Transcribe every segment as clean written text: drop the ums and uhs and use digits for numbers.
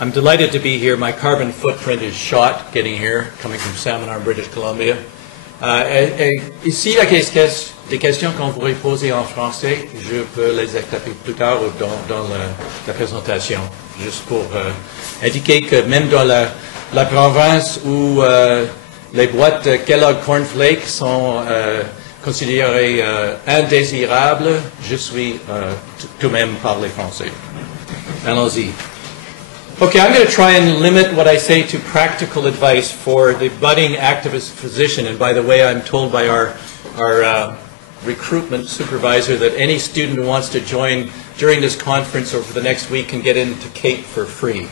I'm delighted to be here. My carbon footprint is shot getting here, coming from Salmon Arm, British Columbia. Ici, des questions qu'on pourrait poser en français, je peux les taper plus tard dans la présentation, juste pour indiquer que même dans la province où les boîtes Kellogg Cornflakes sont considérées indésirables, je suis tout de même parler français. Allons-y. Okay, I'm going to try and limit what I say to practical advice for the budding activist physician. And by the way, I'm told by our recruitment supervisor that any student who wants to join during this conference or for the next week can get into CAPE for free.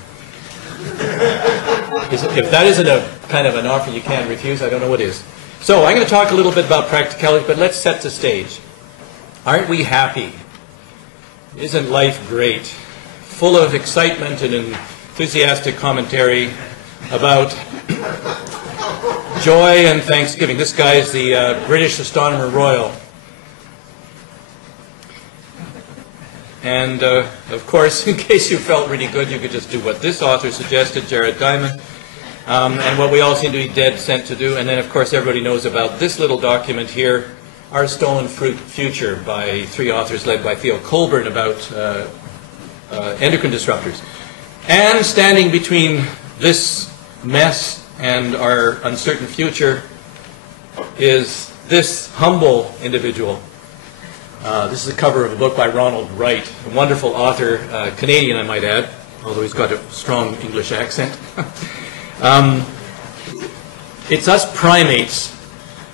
If that isn't a kind of an offer you can't refuse, I don't know what is. So I'm going to talk a little bit about practicality, but let's set the stage. Aren't we happy? Isn't life great? Full of excitement and enthusiastic commentary about joy and thanksgiving. This guy is the British Astronomer Royal. And of course, in case you felt really good, you could just do what this author suggested, Jared Diamond, and what we all seem to be dead set to do. And then, of course, everybody knows about this little document here, Our Stolen Fruit Future, by three authors led by Theo Colburn about endocrine disruptors. And standing between this mess and our uncertain future is this humble individual. This is a cover of a book by Ronald Wright, a wonderful author, Canadian I might add, although he's got a strong English accent. It's us primates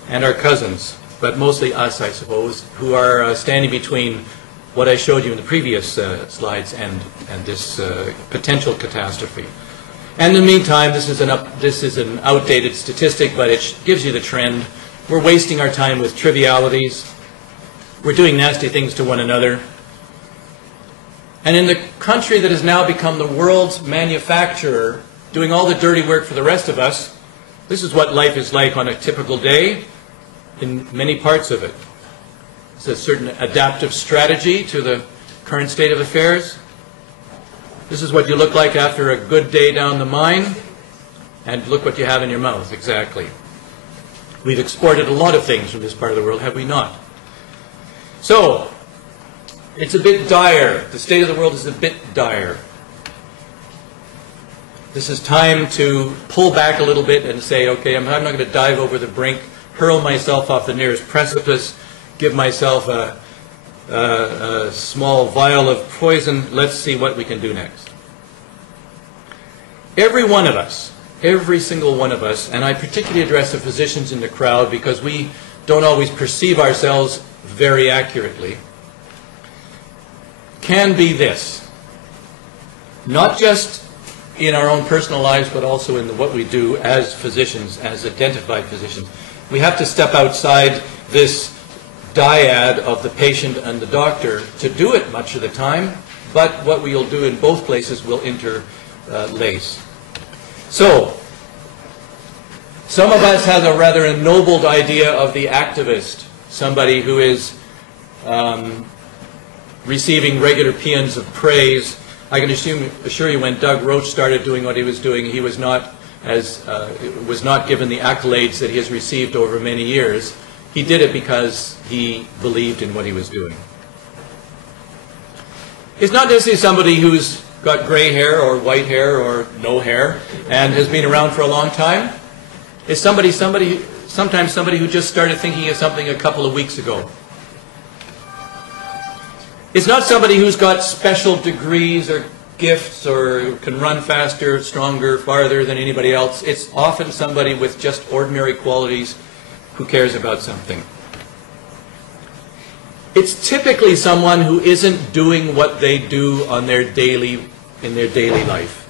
and our cousins, but mostly us, I suppose, who are standing between what I showed you in the previous slides and this potential catastrophe. And in the meantime, this is an outdated statistic, but it gives you the trend. We're wasting our time with trivialities. We're doing nasty things to one another. And in the country that has now become the world's manufacturer, doing all the dirty work for the rest of us, this is what life is like on a typical day in many parts of it. It's a certain adaptive strategy to the current state of affairs. This is what you look like after a good day down the mine, and look what you have in your mouth, exactly. We've exported a lot of things from this part of the world, have we not? So, it's a bit dire. The state of the world is a bit dire. This is time to pull back a little bit and say, okay, I'm not going to dive over the brink, hurl myself off the nearest precipice, give myself a small vial of poison. Let's see what we can do next. Every one of us, every single one of us, and I particularly address the physicians in the crowd because we don't always perceive ourselves very accurately, can be this. Not just in our own personal lives, but also in what we do as physicians, as identified physicians. We have to step outside this dyad of the patient and the doctor to do it much of the time, but what we'll do in both places will interlace. So, some of us have a rather ennobled idea of the activist, somebody who is receiving regular paeans of praise. I can assure you when Doug Roach started doing what he was doing, he was not given the accolades that he has received over many years. He did it because he believed in what he was doing. It's not necessarily somebody who's got gray hair or white hair or no hair and has been around for a long time. It's sometimes somebody who just started thinking of something a couple of weeks ago. It's not somebody who's got special degrees or gifts or can run faster, stronger, farther than anybody else. It's often somebody with just ordinary qualities who cares about something. It's typically someone who isn't doing what they do in their daily life.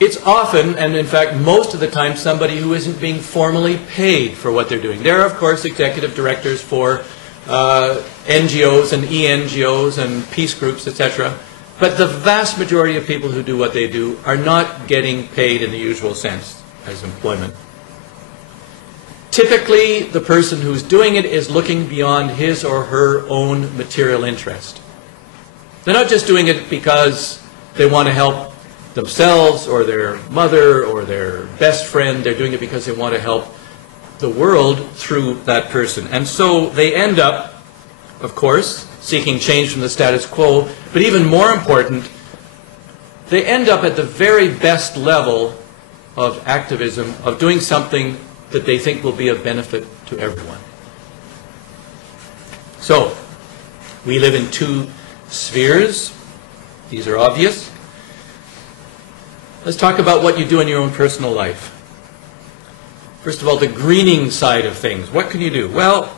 It's often, and in fact most of the time, somebody who isn't being formally paid for what they're doing. There are, of course, executive directors for NGOs and ENGOs and peace groups, etc. But the vast majority of people who do what they do are not getting paid in the usual sense as employment. Typically, the person who's doing it is looking beyond his or her own material interest. They're not just doing it because they want to help themselves or their mother or their best friend. They're doing it because they want to help the world through that person. And so they end up, of course, seeking change from the status quo, but even more important, they end up at the very best level of activism, of doing something that they think will be of benefit to everyone. So, we live in two spheres. These are obvious. Let's talk about what you do in your own personal life. First of all, the greening side of things. What can you do? Well,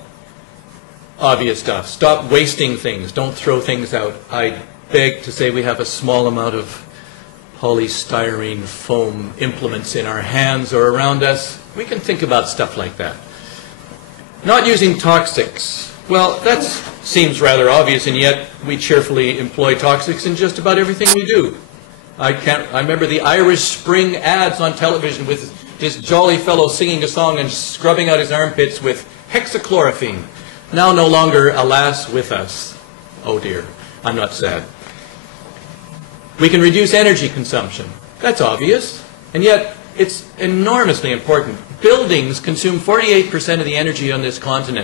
obvious stuff. Stop wasting things. Don't throw things out. I beg to say we have a small amount of polystyrene foam implements in our hands or around us. We can think about stuff like that. Not using toxics. Well, that seems rather obvious, and yet we cheerfully employ toxics in just about everything we do. I remember the Irish Spring ads on television with this jolly fellow singing a song and scrubbing out his armpits with hexachlorophene. Now no longer, alas, with us. Oh dear, I'm not sad. We can reduce energy consumption. That's obvious, and yet it's enormously important. Buildings consume 48% of the energy on this continent.